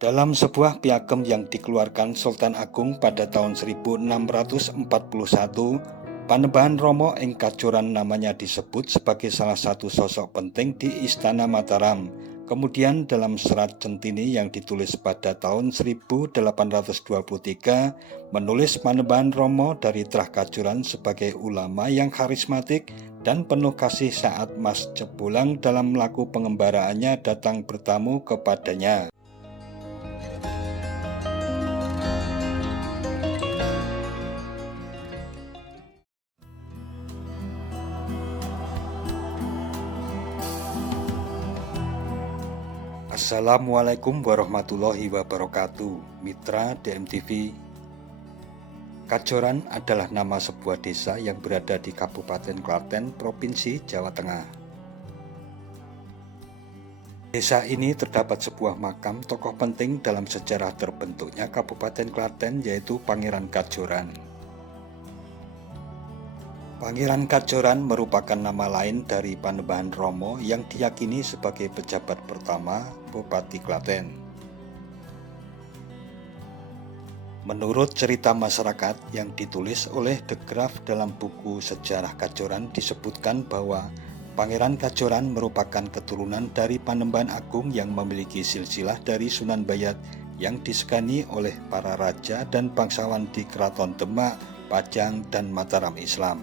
Dalam sebuah piagam yang dikeluarkan Sultan Agung pada tahun 1641, Panembahan Romo ing Kajoran namanya disebut sebagai salah satu sosok penting di Istana Mataram. Kemudian dalam serat Centini yang ditulis pada tahun 1823, menulis Panembahan Romo dari Trah Kajoran sebagai ulama yang karismatik dan penuh kasih saat Mas Cebulang dalam melaku pengembaraannya datang bertamu kepadanya. Assalamualaikum warahmatullahi wabarakatuh. Mitra DMTV. Kajoran adalah nama sebuah desa yang berada di Kabupaten Klaten, Provinsi Jawa Tengah. Desa ini terdapat sebuah makam tokoh penting dalam sejarah terbentuknya Kabupaten Klaten, yaitu Pangeran Kajoran. Pangeran Kajoran merupakan nama lain dari Panembahan Romo yang diyakini sebagai pejabat pertama Bupati Klaten. Menurut cerita masyarakat yang ditulis oleh De Graaf dalam buku Sejarah Kajoran, disebutkan bahwa Pangeran Kajoran merupakan keturunan dari Panembahan Agung yang memiliki silsilah dari Sunan Bayat yang disegani oleh para raja dan bangsawan di Keraton Demak, Pajang, dan Mataram Islam.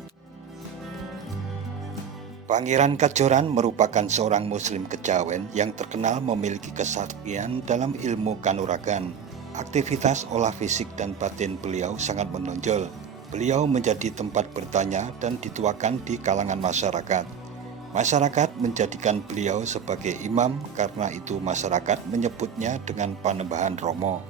Pangeran Kajoran merupakan seorang muslim kejawen yang terkenal memiliki kesaktian dalam ilmu kanuragan. Aktivitas olah fisik dan batin beliau sangat menonjol. Beliau menjadi tempat bertanya dan dituakan di kalangan masyarakat. Masyarakat menjadikan beliau sebagai imam, karena itu masyarakat menyebutnya dengan Panembahan Romo.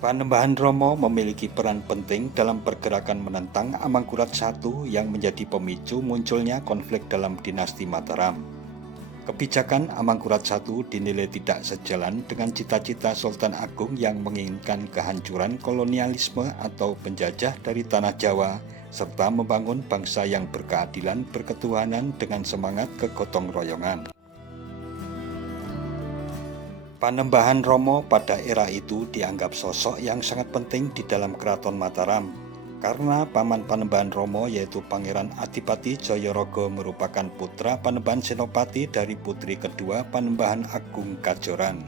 Panembahan Romo memiliki peran penting dalam pergerakan menentang Amangkurat I yang menjadi pemicu munculnya konflik dalam dinasti Mataram. Kebijakan Amangkurat I dinilai tidak sejalan dengan cita-cita Sultan Agung yang menginginkan kehancuran kolonialisme atau penjajah dari tanah Jawa, serta membangun bangsa yang berkeadilan berketuhanan dengan semangat kegotong royongan. Panembahan Romo pada era itu dianggap sosok yang sangat penting di dalam Keraton Mataram, karena paman Panembahan Romo yaitu Pangeran Adipati Jayaraga merupakan putra Panembahan Senopati dari putri kedua Panembahan Agung Kajoran.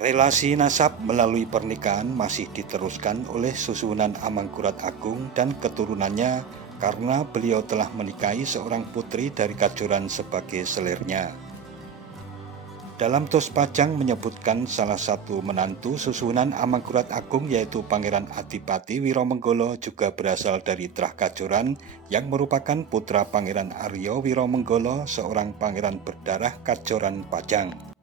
Relasi nasab melalui pernikahan masih diteruskan oleh susunan Amangkurat Agung dan keturunannya, karena beliau telah menikahi seorang putri dari Kajoran sebagai selirnya. Dalam Tos Pajang menyebutkan salah satu menantu susunan Amangkurat Agung yaitu Pangeran Adipati Wiromenggala juga berasal dari Trah Kajoran yang merupakan putra Pangeran Arya Wiromenggala, seorang pangeran berdarah Kajoran Pajang.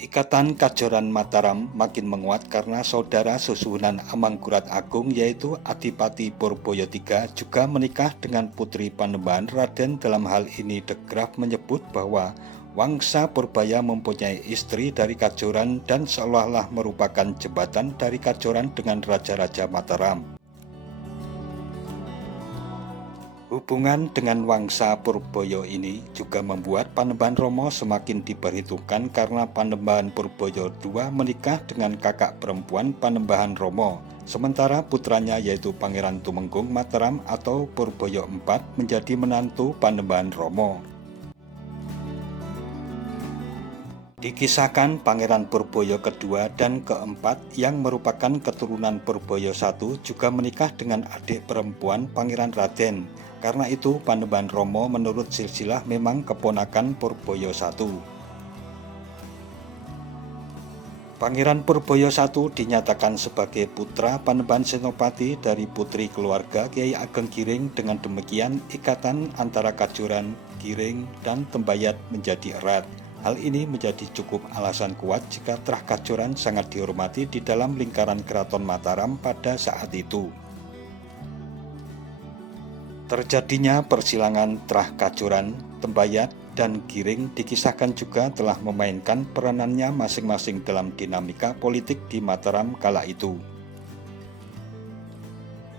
Ikatan Kajoran Mataram makin menguat karena saudara susunan Amangkurat Agung yaitu Adipati Purboyo III juga menikah dengan putri Panembahan Raden. Dalam hal ini De Graaf menyebut bahwa Wangsa Purbaya mempunyai istri dari Kajoran dan seolah-olah merupakan jembatan dari Kajoran dengan raja-raja Mataram. Hubungan dengan Wangsa Purboyo ini juga membuat Panembahan Romo semakin diperhitungkan karena Panembahan Purboyo II menikah dengan kakak perempuan Panembahan Romo, sementara putranya yaitu Pangeran Tumenggung Mataram atau Purboyo IV menjadi menantu Panembahan Romo. Dikisahkan Pangeran Purboyo kedua dan keempat yang merupakan keturunan Purboyo I juga menikah dengan adik perempuan Pangeran Raden. Karena itu Panembahan Romo menurut silsilah memang keponakan Purboyo I. Pangeran Purboyo I dinyatakan sebagai putra Panembahan Senopati dari putri keluarga Kiai Ageng Giring. Dengan demikian ikatan antara Kajoran, Giring, dan Tembayat menjadi erat. Hal ini menjadi cukup alasan kuat jika Trah Kajoran sangat dihormati di dalam lingkaran Keraton Mataram pada saat itu. Terjadinya persilangan Trah Kajoran, Tembayat, dan Giring dikisahkan juga telah memainkan peranannya masing-masing dalam dinamika politik di Mataram kala itu.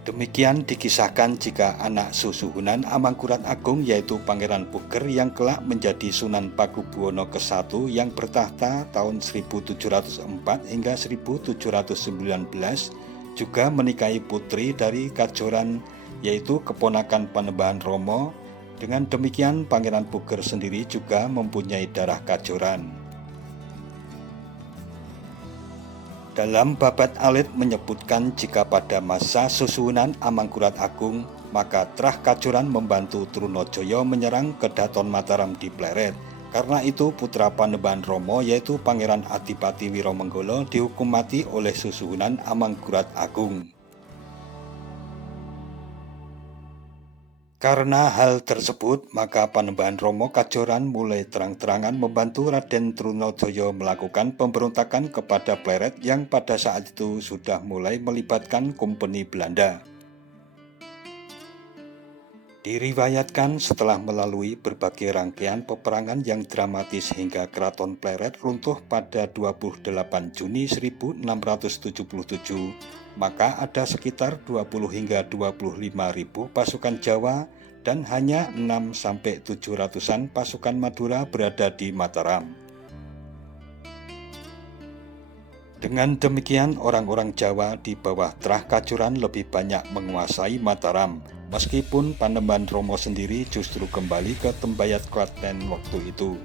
Demikian dikisahkan jika anak susuhunan Amangkurat Agung yaitu Pangeran Puger yang kelak menjadi Sunan Pakubuwono ke-1 yang bertahta tahun 1704 hingga 1719 juga menikahi putri dari Kajoran yaitu keponakan Panembahan Romo. Dengan demikian Pangeran Puger sendiri juga mempunyai darah Kajoran. Dalam Babad Alit menyebutkan jika pada masa susuhunan Amangkurat Agung, maka Trah Kajoran membantu Trunojoyo menyerang Kedaton Mataram di Pleret. Karena itu putra Panembahan Romo yaitu Pangeran Adipati Wiromenggolo dihukum mati oleh susuhunan Amangkurat Agung. Karena hal tersebut, maka Panembahan Romo Kajoran mulai terang-terangan membantu Raden Trunojoyo melakukan pemberontakan kepada Pleret yang pada saat itu sudah mulai melibatkan kompeni Belanda. Diriwayatkan setelah melalui berbagai rangkaian peperangan yang dramatis hingga Keraton Pleret runtuh pada 28 Juni 1677, maka ada sekitar 20 hingga 25 ribu pasukan Jawa dan hanya 6-700-an pasukan Madura berada di Mataram. Dengan demikian orang-orang Jawa di bawah Trah Kajoran lebih banyak menguasai Mataram, meskipun Panembahan Romo sendiri justru kembali ke Tembayat Klaten waktu itu.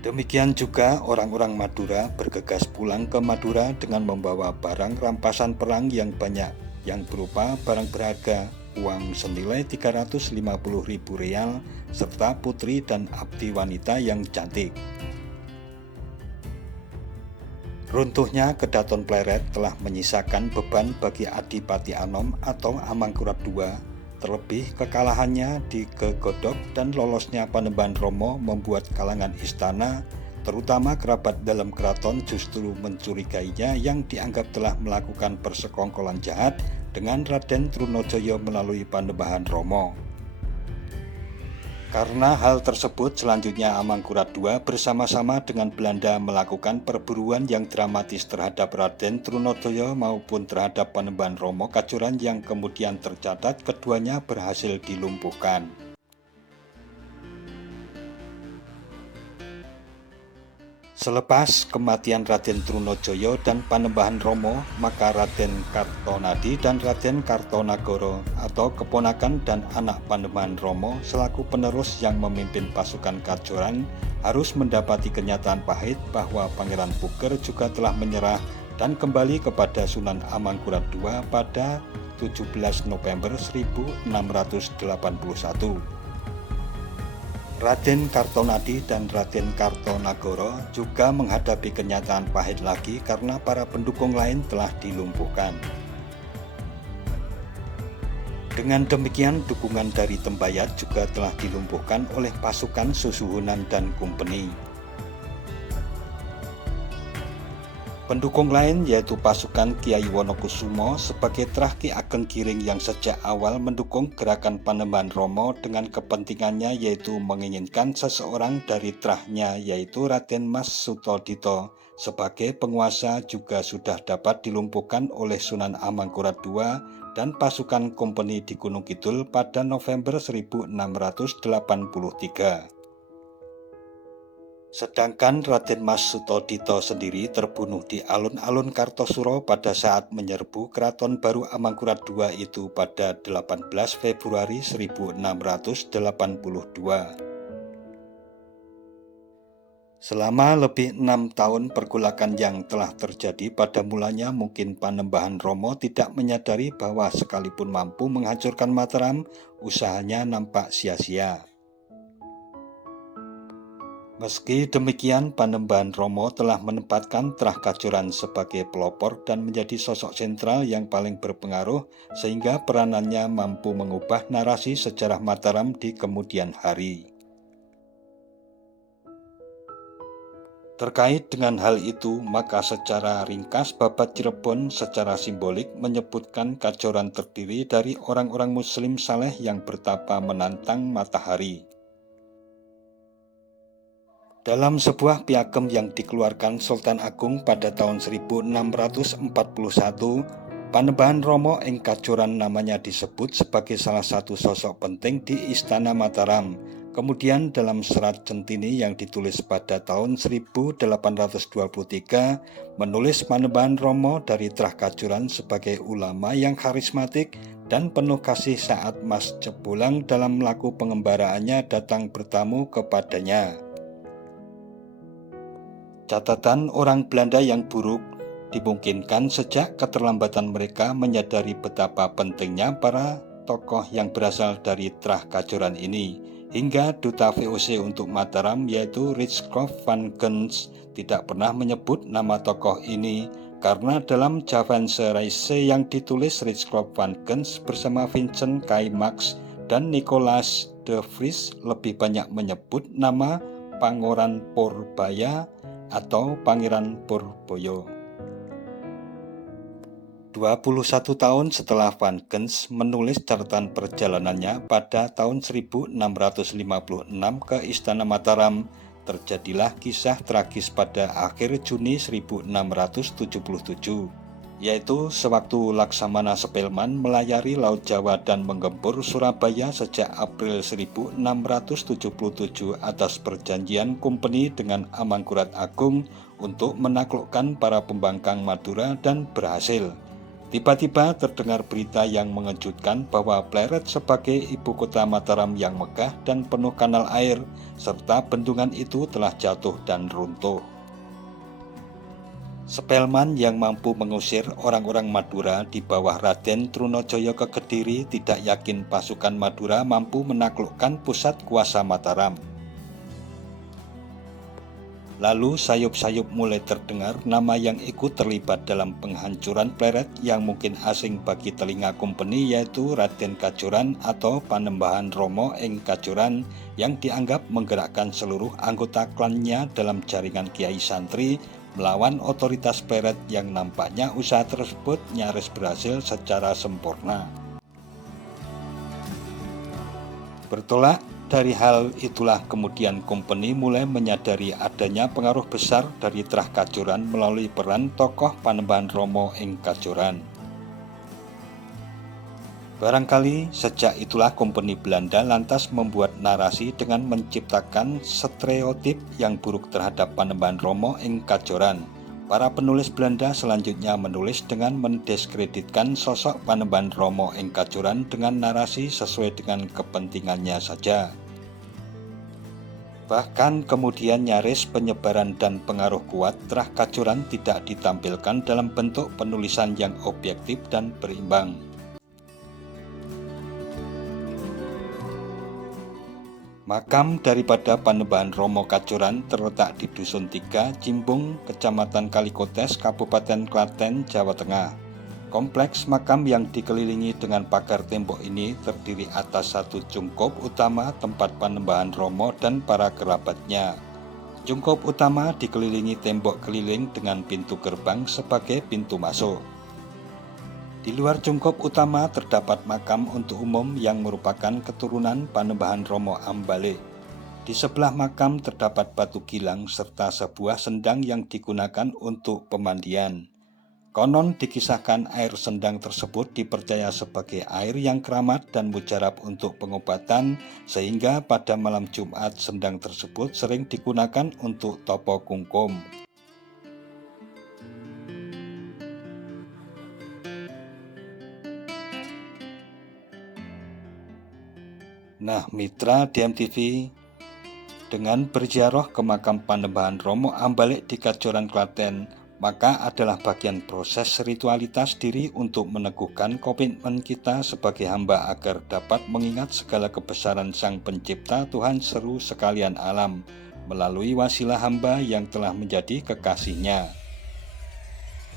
Demikian juga orang-orang Madura bergegas pulang ke Madura dengan membawa barang rampasan perang yang banyak, yang berupa barang berharga, uang senilai 350.000 real, serta putri dan abdi wanita yang cantik. Runtuhnya Kedaton Pleret telah menyisakan beban bagi Adipati Anom atau Amangkurat II. Terlebih kekalahannya di Kegodok dan lolosnya Panembahan Romo membuat kalangan istana, terutama kerabat dalam keraton, justru mencurigainya yang dianggap telah melakukan persekongkolan jahat dengan Raden Trunojoyo melalui Panembahan Romo. Karena hal tersebut, selanjutnya Amangkurat II bersama-sama dengan Belanda melakukan perburuan yang dramatis terhadap Raden Trunojoyo maupun terhadap Panembahan Romo Kajoran yang kemudian tercatat keduanya berhasil dilumpuhkan. Selepas kematian Raden Trunojoyo dan Panembahan Romo, maka Raden Kartonadi dan Raden Kartonagoro atau keponakan dan anak Panembahan Romo selaku penerus yang memimpin pasukan Kajoran harus mendapati kenyataan pahit bahwa Pangeran Puger juga telah menyerah dan kembali kepada Sunan Amangkurat II pada 17 November 1681. Raden Kartonadi dan Raden Kartonagoro juga menghadapi kenyataan pahit lagi karena para pendukung lain telah dilumpuhkan. Dengan demikian, dukungan dari Tembayat juga telah dilumpuhkan oleh pasukan susuhunan dan kumpeni. Pendukung lain yaitu pasukan Kiai Wonokusumo sebagai Trah Ki Ageng Giring yang sejak awal mendukung gerakan Panembahan Romo dengan kepentingannya yaitu menginginkan seseorang dari trahnya yaitu Raden Mas Sutodito sebagai penguasa juga sudah dapat dilumpuhkan oleh Sunan Amangkurat II dan pasukan kompeni di Gunung Kidul pada November 1683. Sedangkan Raden Mas Sutodito sendiri terbunuh di alun-alun Kartosuro pada saat menyerbu Keraton Baru Amangkurat II itu pada 18 Februari 1682. Selama lebih 6 tahun pergulakan yang telah terjadi, pada mulanya mungkin Panembahan Romo tidak menyadari bahwa sekalipun mampu menghancurkan Mataram, usahanya nampak sia-sia. Meski demikian, Panembahan Romo telah menempatkan Trah Kajoran sebagai pelopor dan menjadi sosok sentral yang paling berpengaruh sehingga peranannya mampu mengubah narasi sejarah Mataram di kemudian hari. Terkait dengan hal itu, maka secara ringkas Babad Cirebon secara simbolik menyebutkan Kajoran terdiri dari orang-orang Muslim saleh yang bertapa menantang matahari. Dalam sebuah piagam yang dikeluarkan Sultan Agung pada tahun 1641, Panembahan Rama ing Kajoran namanya disebut sebagai salah satu sosok penting di Istana Mataram. Kemudian dalam serat Centini yang ditulis pada tahun 1823 menulis Panembahan Rama dari Trah Kajoran sebagai ulama yang karismatik dan penuh kasih saat Mas Cebulang dalam melaku pengembaraannya datang bertamu kepadanya. Catatan orang Belanda yang buruk dimungkinkan sejak keterlambatan mereka menyadari betapa pentingnya para tokoh yang berasal dari Trah Kajoran ini, hingga duta VOC untuk Mataram yaitu Rijskrof van Gens tidak pernah menyebut nama tokoh ini, karena dalam Javanse Reise yang ditulis Rijskrof van Gens bersama Vincent K. Max dan Nicolaas de Vries lebih banyak menyebut nama Pangeran Purbaya atau Pangeran Purboyo. 21 tahun setelah Van Gens menulis catatan perjalanannya pada tahun 1656 ke Istana Mataram, terjadilah kisah tragis pada akhir Juni 1677, yaitu sewaktu Laksamana Spelman melayari Laut Jawa dan menggempur Surabaya sejak April 1677 atas perjanjian Kompeni dengan Amangkurat Agung untuk menaklukkan para pembangkang Madura dan berhasil. Tiba-tiba terdengar berita yang mengejutkan bahwa Pleret sebagai ibu kota Mataram yang megah dan penuh kanal air, serta bendungan itu telah jatuh dan runtuh. Spelman yang mampu mengusir orang-orang Madura di bawah Raden Trunojoyo ke Kediri tidak yakin pasukan Madura mampu menaklukkan pusat kuasa Mataram. Lalu sayup-sayup mulai terdengar nama yang ikut terlibat dalam penghancuran Pleret yang mungkin asing bagi telinga Kompeni, yaitu Raden Kajoran atau Panembahan Rama ing Kajoran yang dianggap menggerakkan seluruh anggota klannya dalam jaringan kiai santri melawan otoritas Pleret yang nampaknya usaha tersebut nyaris berhasil secara sempurna. Bertolak dari hal itulah kemudian Kompeni mulai menyadari adanya pengaruh besar dari Trah Kajoran melalui peran tokoh Panembahan Rama ing Kajoran. Barangkali sejak itulah Kompeni Belanda lantas membuat narasi dengan menciptakan stereotip yang buruk terhadap Panembahan Rama ing Kajoran. Para penulis Belanda selanjutnya menulis dengan mendiskreditkan sosok Panembahan Rama ing Kajoran dengan narasi sesuai dengan kepentingannya saja. Bahkan kemudian nyaris penyebaran dan pengaruh kuat Trah Kajoran tidak ditampilkan dalam bentuk penulisan yang objektif dan berimbang. Makam daripada Panembahan Rama Kajoran terletak di Dusun 3, Cimbung, Kecamatan Kalikotes, Kabupaten Klaten, Jawa Tengah. Kompleks makam yang dikelilingi dengan pagar tembok ini terdiri atas satu jungkup utama tempat Panembahan Rama dan para kerabatnya. Jungkup utama dikelilingi tembok keliling dengan pintu gerbang sebagai pintu masuk. Di luar jungkup utama terdapat makam untuk umum yang merupakan keturunan Panembahan Rama Ambale. Di sebelah makam terdapat batu gilang serta sebuah sendang yang digunakan untuk pemandian. Konon dikisahkan air sendang tersebut dipercaya sebagai air yang keramat dan mujarab untuk pengobatan, sehingga pada malam Jumat sendang tersebut sering digunakan untuk topo kungkum. Nah, mitra DMTV, dengan berziarah ke makam Panembahan Rama Ambale di Kajoran Klaten, maka adalah bagian proses ritualitas diri untuk meneguhkan komitmen kita sebagai hamba agar dapat mengingat segala kebesaran Sang Pencipta Tuhan seru sekalian alam melalui wasilah hamba yang telah menjadi kekasihnya.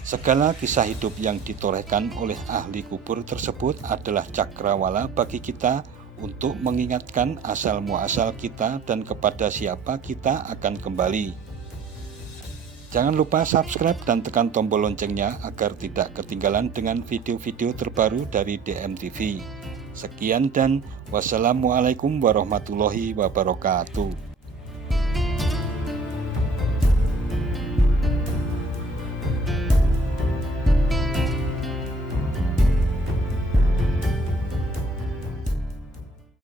Segala kisah hidup yang ditorehkan oleh ahli kubur tersebut adalah cakrawala bagi kita untuk mengingatkan asal muasal kita dan kepada siapa kita akan kembali. Jangan lupa subscribe dan tekan tombol loncengnya agar tidak ketinggalan dengan video-video terbaru dari DMTV. Sekian dan wassalamualaikum warahmatullahi wabarakatuh.